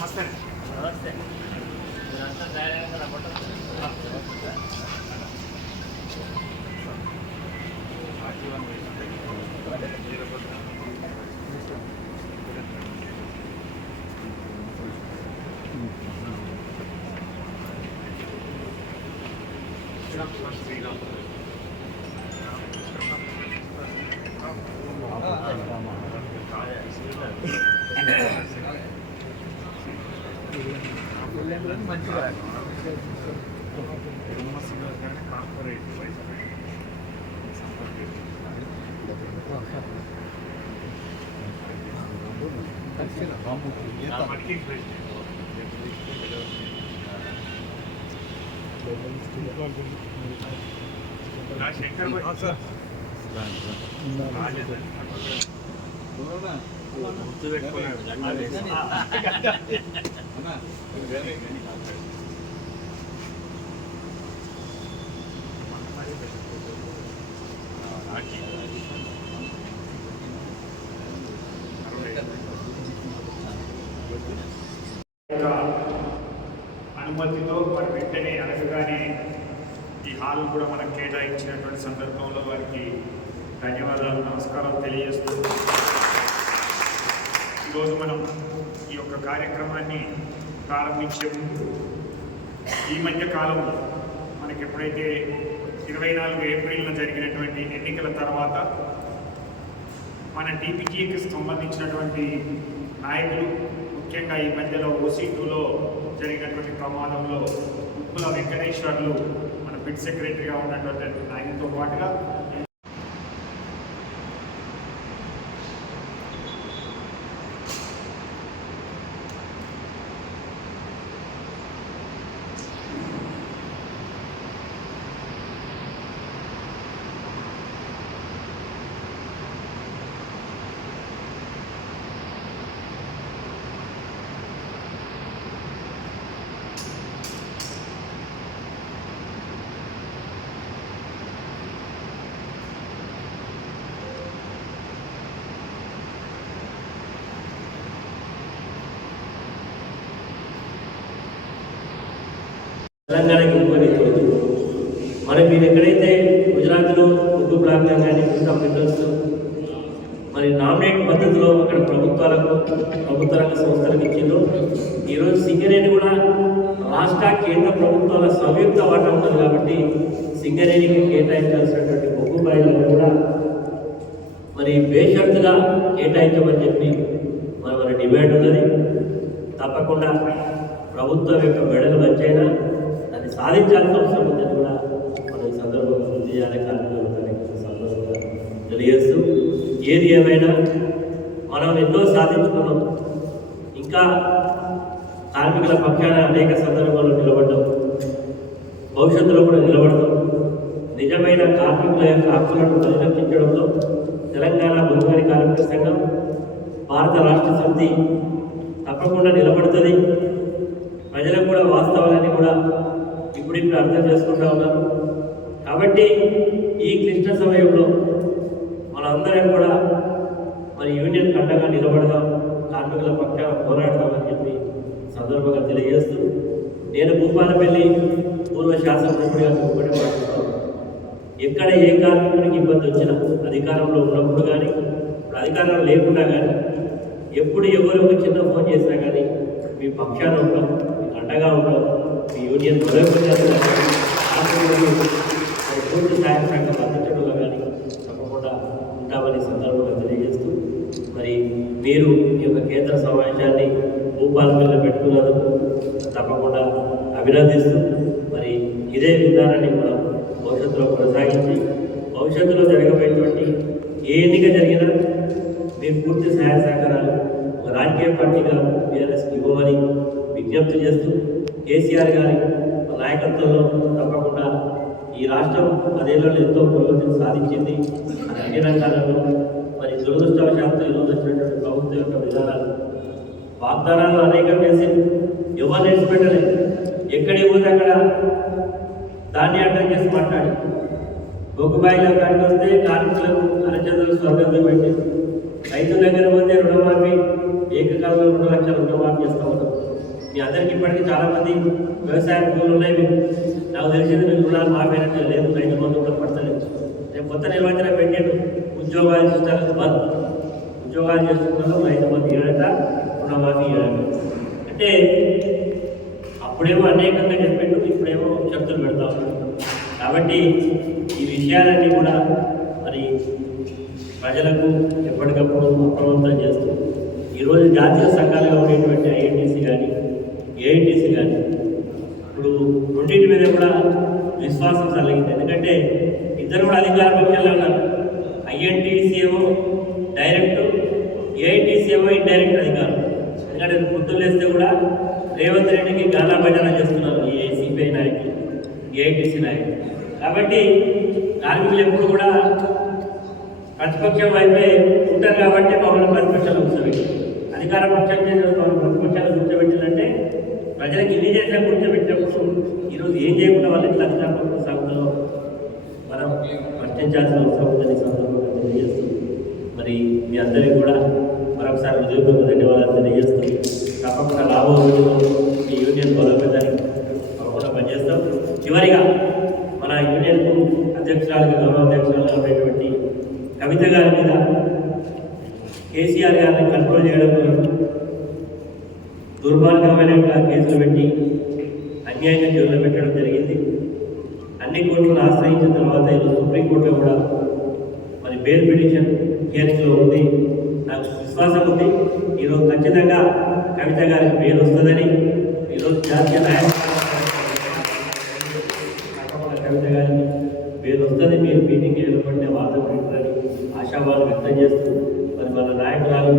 నమస్తే నమస్తే మంచిగా శంకర్ గుర్తు పెట్టుకున్నాడు అనుమతితో మరి వెంటనే అడగగానే ఈ హాల్ కూడా మనకు కేటాయించినటువంటి సందర్భంలో వారికి ధన్యవాదాలు నమస్కారాలు తెలియజేస్తూ ఈరోజు మనం ఈ యొక్క కార్యక్రమాన్ని ప్రారంభించే ముందు ఈ మధ్య కాలంలో మనకి ఎప్పుడైతే 24 ఏప్రిల్న జరిగినటువంటి ఎన్నికల తర్వాత మన టీపీజీకి సంబంధించినటువంటి నాయకులు ముఖ్యంగా ఈ మధ్యలో OC2లో జరిగినటువంటి ప్రమాదంలో ఉప్పుల వెంకటేశ్వర్లు మన పిట్ సెక్రటరీగా ఉన్నటువంటి ఆయనతో పాటుగా తెలంగాణకి ఉపయోగించవచ్చు. మరి మీరు ఎక్కడైతే గుజరాత్లో ఉగ్గు ప్రాంతం కానీ మిగతా మిత్రులతో మరి నామినేట్ పద్ధతిలో అక్కడ ప్రభుత్వ రంగ సంస్థలకు ఇచ్చిందో ఈరోజు సింగరేణి కూడా రాష్ట్ర కేంద్ర ప్రభుత్వాల సంయుక్త వాటా ఉంటుంది కాబట్టి సింగరేణికి కేటాయించాల్సినటువంటి బొగ్గు బాయిలను కూడా మరి బేషరతుగా కేటాయించమని చెప్పి మన డిమాండ్ ఉన్నది. తప్పకుండా ప్రభుత్వం యొక్క మెడలు వచ్చైనా దాన్ని సాధించాల్సిన అవసరం ఉందని కూడా మనం ఈ సందర్భంగా గుర్తు చేయాలి. కార్మికులు సందర్భంగా తెలియజేస్తూ ఏది ఏమైనా మనం ఎన్నో సాధించుకున్నాం. ఇంకా కార్మికుల పక్షాన అనేక సందర్భాల్లో నిలబడ్డాం, భవిష్యత్తులో కూడా నిలబడతాం. నిజమైన కార్మికుల యొక్క హక్కులను పరిరక్షించడంలో తెలంగాణ బొగ్గుగని కార్మిక సంఘం, భారత రాష్ట్ర సమితి తప్పకుండా నిలబడుతుంది. ప్రజలకు కూడా వాస్తవాలన్నీ కూడా ఇప్పుడు అర్థం చేసుకుంటా ఉన్నారు. కాబట్టి ఈ క్లిష్ట సమయంలో మనందరం కూడా మరి యూనియన్ అండగా నిలబడదాం, కార్మికుల పక్షాన పోరాడదామని చెప్పి సందర్భంగా తెలియజేస్తూ నేను భూపాలపల్లి పూర్వ శాసనసభ్యుడిగా ఒకటి మాట్లాడుతాను. ఎక్కడ ఏ కార్మికుడికి ఇబ్బంది వచ్చినా అధికారంలో ఉన్నప్పుడు కానీ ఇప్పుడు అధికారంలో లేకుండా కానీ ఎప్పుడు ఎవరు ఒక చిన్న ఫోన్ చేసినా కానీ మీ పక్షాన ఉంటాం, మీకు అండగా ఉంటాం. మీ యూనియన్ బలోపేతం పూర్తి సహాయ సంఘం అందించడంలో కానీ తప్పకుండా ఉంటామని సందర్భంగా తెలియజేస్తూ మరి మీరు ఈ యొక్క కేంద్ర సమావేశాన్ని భూపాలపల్లిలో పెట్టుకున్నందుకు తప్పకుండా అభినందిస్తూ మరి ఇదే విధానాన్ని మనం భవిష్యత్తులో కొనసాగించి భవిష్యత్తులో జరగబోయేటువంటి ఏ ఎన్నిక జరిగినా మీరు పూర్తి సహాయ సహకారాలు ఒక రాజకీయ పార్టీగా బీఆర్ఎస్కి ఇవ్వమని విజ్ఞప్తి చేస్తూ కేసీఆర్ గారి నాయకత్వంలో తప్పకుండా ఈ రాష్ట్రం 10 ఏళ్లలో ఎంతో పురోగతిని సాధించింది. అన్ని రంగాలలో మరి దురదృష్టవశాత్తు ఈరోజు వచ్చినటువంటి ప్రభుత్వం యొక్క విధానాలు వాగ్దానాలు అనేకం వేసి ఎవరు నేర్చిపెట్టలేదు. ఎక్కడికి పోతే అక్కడ దాన్ని అడ్డం చేసి మాట్లాడి బొగ్గుబాయిలో కాడికి వస్తే కార్మికులకు అరచేతులు స్వర్గంతో పెట్టి రైతు దగ్గర పోతే రుణమాఫీ ఏకకాలంలో 2 లక్షల రుణమాఫీ చేస్తూ ఉంటాం. మీ అందరికీ ఇప్పటికీ చాలామంది వ్యవసాయ భూములు ఉన్నాయి. మీకు నాకు తెలిసింది మీకు రుణాలు మాఫీ అయినట్టు లేదు, రైతు బంధు కూడా పడతలేదు. రేపు కొత్త నిర్వచనం పెట్టాడు, ఉద్యోగాలు చేస్తారు బంద్, ఉద్యోగాలు చేస్తున్నారు రైతు బంధు ఏడట, రుణమాఫీ ఏడట. అంటే అప్పుడేమో అనేకంగా చెప్పాడు, ఇప్పుడేమో చర్చలు పెడతా ఉన్నాడు. కాబట్టి ఈ విషయాలన్నీ కూడా మరి ప్రజలకు ఎప్పటికప్పుడు అప్రమత్తం చేస్తూ ఈరోజు జాతీయ సంఘాలుగా ఉండేటువంటి ఐఎన్టీసీ కానీ ఏఐటీసీ కానీ ఇప్పుడు రెండింటి మీద కూడా విశ్వాసం కలిగింది. ఎందుకంటే ఇద్దరు కూడా అధికార పక్షాల్లో ఉన్నారు. ఐఎన్టీసీ ఏమో డైరెక్ట్, ఏఐటీసీ ఏమో ఇండైరెక్ట్ అధికారం. ఎందుకంటే పొద్దులు వేస్తే కూడా రేవంత్ రెడ్డికి గానా భజన చేస్తున్నారు ఈ సిపిఐ నాయకులు, ఏఐటీసీ నాయకులు. కాబట్టి కార్మికులు ఎప్పుడు కూడా ప్రతిపక్షం వైపే ఉంటారు. కాబట్టి మమ్మల్ని ప్రతిపక్షాలు కూర్చోబెట్టి, అధికార పక్షం ప్రతిపక్షాలు కూర్చోబెట్టిందంటే ప్రజలకు ఇన్ని చేసినా కూర్చోబెట్టినప్పుడు ఈరోజు ఏం చేయకుండా వాళ్ళు ఇట్లా అధికార పక్ష సంస్థలో మనం ప్రశ్నించాల్సిన అవసరం ఉందని సందర్భంగా తెలియజేస్తూ మరి మీ అందరికీ కూడా మరొకసారి హృదయపూర్వక ధన్యవాదాలు తెలియజేస్తూ తప్పకుండా రాబో రోజుల్లో ఈ యూనియన్ బలోపేతానికి తప్పకుండా పనిచేస్తాం. చివరిగా మన యూనియన్కు అధ్యక్షురాలుగా గౌరవ అధ్యక్షురాలుగా ఉండేటువంటి కవిత గారి మీద కేసీఆర్ గారిని కంట్రోల్ చేయడం దుర్మార్గమైన కేసులు పెట్టి అన్యాయంగా జైల్లో పెట్టడం జరిగింది. అన్ని కోర్టులను ఆశ్రయించిన తర్వాత ఈరోజు సుప్రీంకోర్టులో కూడా మరి బెయిల్ పిటిషన్ హియరింగ్లో ఉంది. నాకు విశ్వాసం ఉంది ఈరోజు ఖచ్చితంగా కవిత గారికి బెయిల్ వస్తుందని. ఈరోజు జాతీయ కవిత గారికి బెయిల్ వస్తుంది, మీరు మీటింగ్ ఏర్పడిన వాదన పెట్టాలని ఆశావాదం వ్యక్తం చేస్తూ మరి మన నాయకురాలు